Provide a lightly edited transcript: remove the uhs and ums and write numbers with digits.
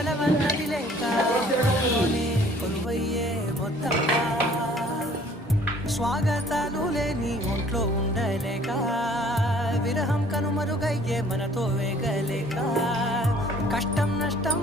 సెలవన్నది లేక కొలువయ్యే మొత్తంగా స్వాగతాలు లేని ఒంట్లో ఉండలేక విరహం కనుమరుగయ్యే మనతో వేగలేక కష్టం నష్టం